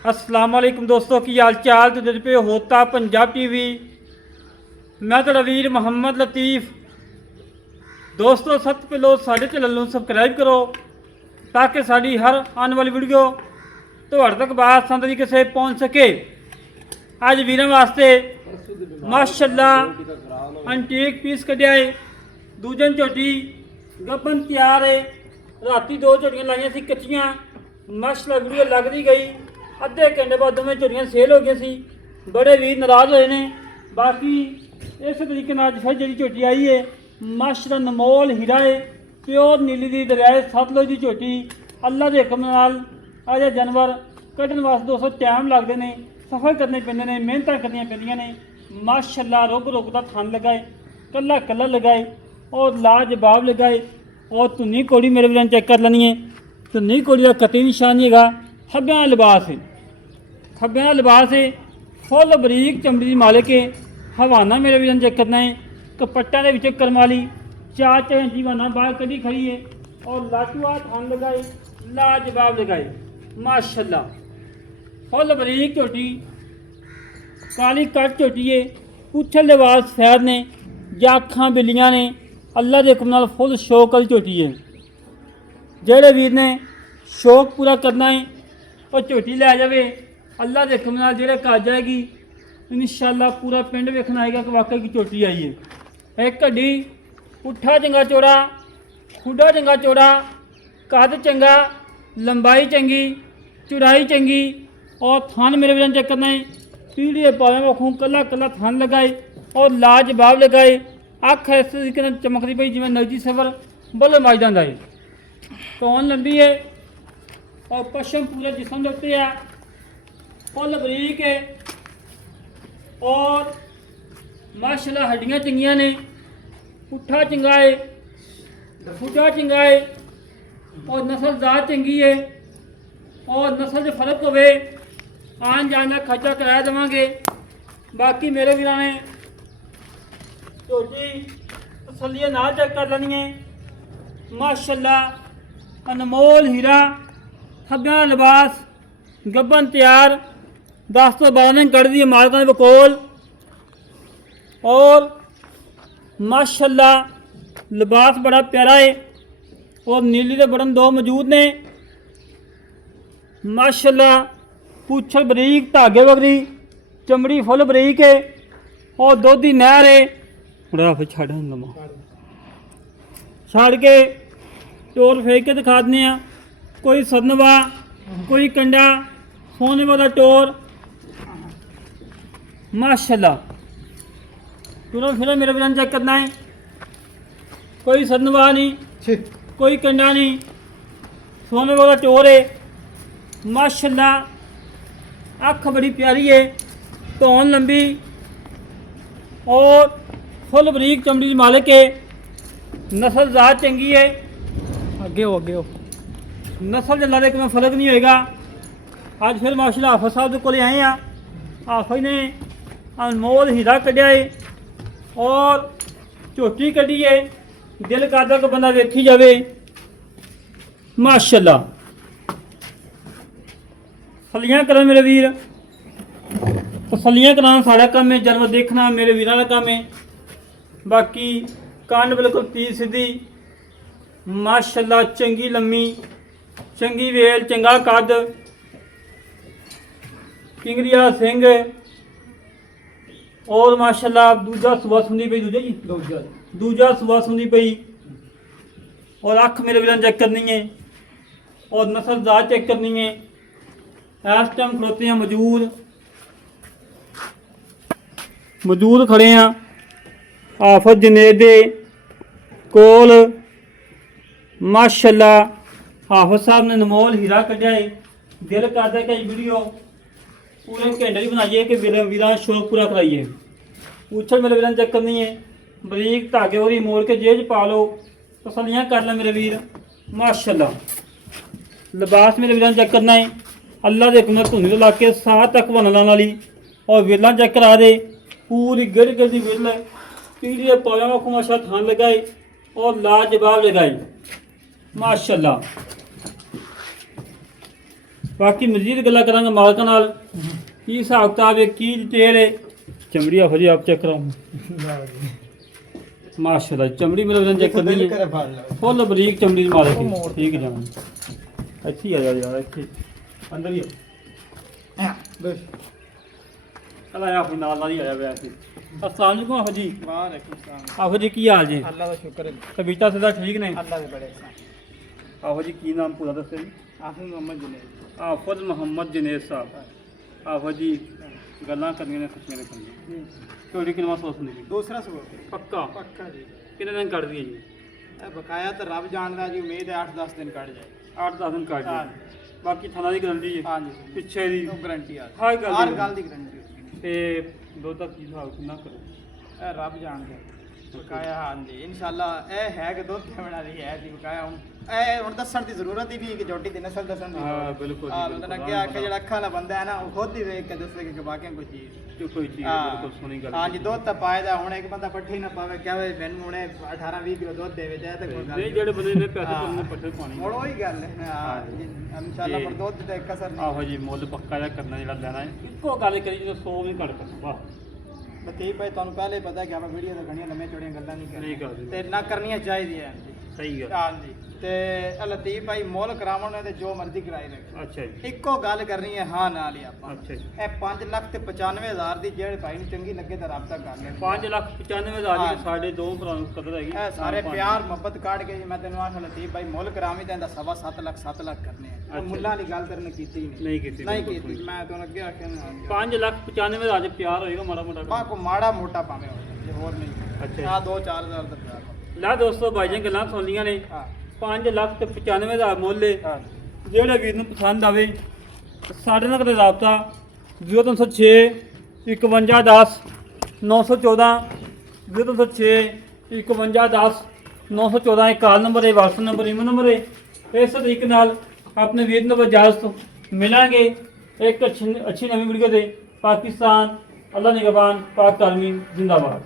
अस्सलाम वालेकुम दोस्तों की हाल चाल तो पे होता पंजाब टीवी। मैं तो वीर मोहम्मद लतीफ़। दोस्तों सब पहले साढ़े चैनल को सबसक्राइब करो ताकि साड़ी हर आने वाली वीडियो तो तक बासानी तरीके से पहुँच सके। अज वीरों वास्ते माशाल्लाह अंटीक पीस कढ़िया है। दूजन झोटी गबन तैयार है। राती दो झोटियां लाइया सी कच्चियां माशाल्लाह वीडियो लगती गई। अद्धे घंटे बाद दोवें झोटियां सेल हो गई सी। बड़े वीर नाराज़ होए ने। बाकी इस तरीके फिर जी झोटी आई है माशाल्लाह नमोल हीरा है। प्योर नीली दी दरियाए सतलुज की झोटी। अल्लाह के हुक्म नाल अजे जानवर कढ़न वास्ते दोस्तों टाइम लगते हैं, सफ़र करने पेंदे ने, मेहनत करनी पैंदियां ने। माशाल्लाह रुक रुक का थन लगाए, कला कला लगाए और लाजवाब लगाए। और धुनी घोड़ी मेरे वीर चेक कर लेनी है। धुनी घोड़ी का कति निशान नहीं है। खब्बियां लिबास है, खब्बियां लिबास है। फुल बरीक चमड़ी की मालिक है। हवाना मेरे वीर चेक करना है। कपट्टा के विच करमाली 4 इंची हवाना बाहर कड़ी खड़ी है और लाटूआ थान लगाए, लाजवाब लगाए माशाल्लाह। फुल बरीक झोटी, काली कट झोटी है। पुछल दे वाल सफेद ने, जाखां बिल्लियां ने। अल्लाह के हुक्म नाल फुल शौक वाली झोटी है। जेड़े वीर ने शौक पूरा करना है और झोटी लै जाए अल्लाह के हुक्म नाल जेड़े घर जाएगी इंशाअल्लाह पूरा पिंड वेखना आएगा कि वाकई की झोटी आई है। एक घड़ी पुट्ठा चंगा चौड़ा, खुडा चंगा चौड़ा, कद चंगा, लंबाई चंगी, चौड़ाई चंगी और थान मेरे वीर चेक करना है। पीढ़ी पावे वखों कला कला थान लगाए और लाजवाब लगाए। अख इस तरीके चमकती पई जिवें नगदी सफर बल मज जाता है। कौन लंबी है और पश्चिम पूरे जिसम के उत्ते है। फुल बरीक है और माशाल्लाह हड्डियां चंगियां ने। पुट्ठा चंगा है, खुटा चंगा है और नस्ल जात चंगी है। और नस्ल से फर्क होवे आन जान का खर्चा कराया देवांगे। बाकी मेरे वीरां ने झोटी तसल्ली नाल चेक कर लेनी है। माशाल्लाह अनमोल हीरा, खब्बियां लिबास, गब्बन तैयार, 10 तो 12 दिन कढ़ दी है मालकां दे कोल। और माशाल्लाह लिबास बड़ा प्यारा है और नीली दे बड़न दो मौजूद ने। माशाल्लाह पूछल बरीक, धागे वगरी, चमड़ी फुल बरीक है और दुध की नहर है। थोड़ा फिर छड़ लमा छड़ के टोर फेंक के दिखा दें। कोई सदनवा, कोई कंडा, सोने वाला टोर माशाल्लाह। तुरंत फिर मेरे वीर चेक करना है। कोई सदनवा नहीं, कोई कंडा नहीं, सोने वाला टोर है माशाल्लाह। अख बड़ी प्यारी है, धौन लंबी और फुल बरीक चमड़ी की मालिक है। नस्ल जात चंगी है। अगे हो नस्ल जल्ला के में फर्क नहीं होएगा। आज फिर माशाल्लाह हाफिज साहब को आए हैं। हाफिज ने अनमोल हीरा कढ़िया है और झोटी कढ़ी है। दिल करदा को बंदा वेखी जाए माशाल्लाह। तसल्लियां करो मेरे वीर, तसल्लियां कराना साड़ा काम है, जानवर देखना मेरे वीरों का काम है। बाकी कांड बिल्कुल तीर सीधी माशाल्लाह, चंगी लम्मी, चंगी वेल, चंगा कद, किंगरिया सिंह और माशाल्लाह दूजा सुबह सुनी पई। दूजा सुबह सुनी पई और अख मेरे वीर चेक करनी है और नस्ल जात चेक करनी है। इस टाइम खड़ोते हैं मौजूद खड़े हैं हाफिज जुनेद दे कोल माशाल्लाह। हाफिज साहब ने नमोल हीरा कढ़िया है। दिल करता कि वीडियो पूरे घंटे की बनाइए कि वीरां शौक पूरा कराइए। पूछल मेरे वीरां चेक करनी है। बरीक धागे और मोड़ के जेब पा लो, तसल्लियां कर ले मेरे वीर माशाल्लाह। लिबास मेरे वीरां चेक करना है। अल्लाह के हुक्म धुनी तो ला के साह तक बन लाने वाली और वेलां चेक करा दे। पूरी गिर गिर की वेल पीढ़ी पाया को माशा थान लगाए और लाजवाब लगाए माशाल्लाह। ਬਾਕੀ ਮਜ਼ੀਦ ਗੱਲਾਂ ਕਰਾਂਗੇ ਮਾਲਕਾਂ ਨਾਲ ਕੀ ਹਿਸਾਬ ਕਿਤਾਬ ਹੈ ਕੀ ਡਿਟੇਲ ਹੈ। ਚਮੜੀ ਆਹੋ ਜੀ ਆਪ ਚੈੱਕ ਕਰਾਓ ਮਾਸ਼ਾਅੱਲਾ ਚਮੜੀ ਮੇਰੇ ਨਾਲ ਚੈੱਕ ਕਰਨੀ ਹੈ ਫੁੱਲ ਬਰੀਕ ਚਮੜੀ ਦੀ ਮਾਲਕ ਹੈ ਠੀਕ ਜਾਨ ਇੱਥੇ ਹੀ ਆ ਜਾ ਯਾਰ ਇੱਥੇ ਅੰਦਰ ਹੀ ਆ ਬਸ ਚਲਾ ਆ ਨਾਲ ਨਾਲ ਹੀ ਆਇਆ ਵੈ ਇੱਥੇ अस्सलाम वालेकुम आफो जी वालेकुम सलाम आफो जी की हाल जी अल्लाह का शुक्र है कविता सदा ठीक ने अल्लाह के बड़े एहसान आफो जी की नाम पूरा दसो जी आफिल मोहम्मद जुनैद आफद मोहम्मद जुनैद साहब आफो जी गल्लां करनियां ने खुशियां ने करनियां चोरी किनवा सोचनी जी दूसरा सबक पक्का पक्का जी कितने दिन कट दिए जी ਇਹ ਬਕਾਇਆ ਤਾਂ ਰੱਬ ਜਾਣਦਾ ਜੀ ਉਮੀਦ ਹੈ 8-10 ਦਿਨ ਕੱਢ ਜਾਏ 8-10 दिन कट दिए बाकी थाना दी गारंटी है ਹਾਂਜੀ पिछे दी ਉਹ ਗਾਰੰਟੀ ਆ हर गल ਹਰ दी। ਗੱਲ ਦੀ ਗਾਰੰਟੀ ते दो तक की हिसाब कितना करो ਇਹ ਰੱਬ ਜਾਣਦਾ ਬਕਾਇਆ ਹਾਂਜੀ ਇਨਸ਼ਾਅੱਲਾ ਇਹ ਹੈ ਕਿ ਦੁੱਧ ਦੇਣ ਵਾਲੀ ਹੈ ਜੀ ਬਕਾਇਆ ਹੁਣ ਇਹ ਹੁਣ ਦੱਸਣ ਦੀ ਜ਼ਰੂਰਤ ਹੀ ਨਹੀਂ ਕਿ ਜੋਟੀ ਦੀ ਨਸਲ ਦੱਸਣ ਦੀ हाँ बिल्कुल ਹਾਂ ਬੰਦਾ ਅੱਗੇ ਆਖੇ ਜਿਹੜਾ ਅੱਖਾਂ ਵਾਲਾ ਬੰਦਾ ਹੈ ਨਾ ਉਹ ਖੁਦ ਹੀ ਵੇਖ ਕੇ ਦੱਸੇ ਕਿ ਵਾਕਿਆ ਕੋਈ ਚੀਜ਼ जो कोई चीज है, बिल्कुल सुनी गल ਹਾਂਜੀ ਦੁੱਧ ਤਾਂ ਪਾਇਦਾ ਹੁਣ ਇੱਕ ਬੰਦਾ ਪੱਠੀ ਨਾ ਪਾਵੇ ਕਹੇ ਮੈਨੂੰ ਹੁਣੇ 18-20 ਕਿਲੋ ਦੁੱਧ ਦੇਵੇ ਜਾਏ ਤਾਂ ਕੋਈ ਗੱਲ नहीं जेड़े बंदे ने पैसे पाने पट्टे पानी ਹੁਣ ਉਹੀ ਗੱਲ ਹੈ ਹਾਂ ਇਨਸ਼ਾਅੱਲਾ ਪਰ ਦੁੱਧ ਤੇ ਕਸਰ ਨਹੀਂ ਆਹੋ ਜੀ ਮੁੱਲ ਪੱਕਾ ਜਿਹਾ ਕਰਨਾ ਜਿਹੜਾ ਲੈਣਾ ਹੈ ਇੱਕੋ ਗੱਲ ਕਰੀ ਜਦੋਂ 100 ਵੀ ਘੱਟ ਕਰਨਾ ਵਾਹ ਬਤੀ ਭਾਈ ਤੁਹਾਨੂੰ ਪਹਿਲੇ ਹੀ ਪਤਾ ਕਿ ਆਪਾਂ ਵੀਡੀਓ ਤੇ ਘਣੀਆਂ ਲੰਮੇ ਚੌੜੀਆਂ ਗੱਲਾਂ ਨਹੀਂ ਨਹੀਂ ਕਰਦੇ ਕਰਦੇ ਤੇ ਨਾ ਕਰਨੀਆਂ ਚਾਹੀਦੀਆਂ ਸਹੀ ਗੱਲ ਹਾਂਜੀ ਤੇ ਲਤੀਫ ਭਾਈ ਮੁੱਲ ਕਰਾਉਣ ਨੇ ਤੇ ਜੋ ਮਰਜ਼ੀ ਕਰਾਈ ਰੱਖੇ ਅੱਛਾ ਜੀ ਇੱਕੋ ਗੱਲ ਕਰਨੀ ਹੈ ਹਾਂ ਨਾਲ ਹੀ ਆਪਾਂ ਅੱਛਾ ਜੀ ਇਹ 5,95,000 ਦੀ ਜਿਹੜੇ ਭਾਈ ਨੂੰ ਚੰਗੀ ਲੱਗੇ ਤਾਂ ਰਾਬਤਾ ਕਰ ਲੈ 5,95,000 ਦੀ ਸਾਡੇ ਦੋ ਭਰਾਵਾਂ ਨੂੰ ਕਦਰ ਹੈਗੀ ਇਹ ਸਾਰੇ ਪਿਆਰ ਮੁਹੱਬਤ ਕਾਢ ਕੇ ਜੀ ਮੈਂ ਤੈਨੂੰ ਆਖ ਲਤੀਫ ਭਾਈ ਮੁੱਲ ਕਰਾਵੀਂ ਤਾਂ ਇਹਦਾ 7 ਲੱਖ ਕਰਨੇ ਆ ਉਹ ਮੁੱਲਾਂ ਦੀ ਗੱਲ ਤੇਰੇ ਨੇ ਕੀਤੀ ਹੀ ਨਹੀਂ ਕੀਤੀ ਨਹੀਂ ਕੀਤੀ ਮੈਂ ਤੁਹਾਨੂੰ ਅੱਗੇ ਆਖਿਆ ਨਾ 5,95,000 ਚ ਪਿਆਰ ਹੋਏਗਾ ਮਾੜਾ ਮੋਟਾ ਬਾ ਕੋ ਮਾੜਾ ਮੋਟਾ ਭਾਵੇਂ ਹੋਵੇ ਜੇ ਹੋਰ ਨਹੀਂ ਅੱਛਾ ਆ 2-4,000 ਦਾ ਪਿਆਰ ਲੈ ਦੋਸਤੋ ਭਾਈ ਜੀ ਗੱਲਾਂ ਸੁਣ ਲੀਆਂ ਨੇ ਹਾਂ 5,95,000 ਮੁੱਲ ਹੈ ਹਾਂ ਜਿਹੜੇ ਵੀਰ ਨੂੰ ਪਸੰਦ ਆਵੇ ਸਾਡੇ ਨਾਲ ਕਦੇ ਰਾਬਤਾ 0306 5110 914 0306 5110 914 ਇਹ ਕਾਲ ਨੰਬਰ ਹੈ WhatsApp ਨੰਬਰ ਈਮੇਲ ਨੰਬਰ ਹੈ ਇਸ ਤਰੀਕੇ ਨਾਲ ਆਪਣੇ ਵੀਰ ਨੂੰ ਇਜਾਜ਼ਤ ਮਿਲਾਂਗੇ ਇੱਕ ਅੱਛੀ ਨਵੀਂ ਵੀਡੀਓ ਦੇ ਪਾਕਿਸਤਾਨ ਅੱਲਾ ਨਿਗਹਬਾਨ ਪਾਕ ਤਾਲਮੀਨ ਜ਼ਿੰਦਾਬਾਦ।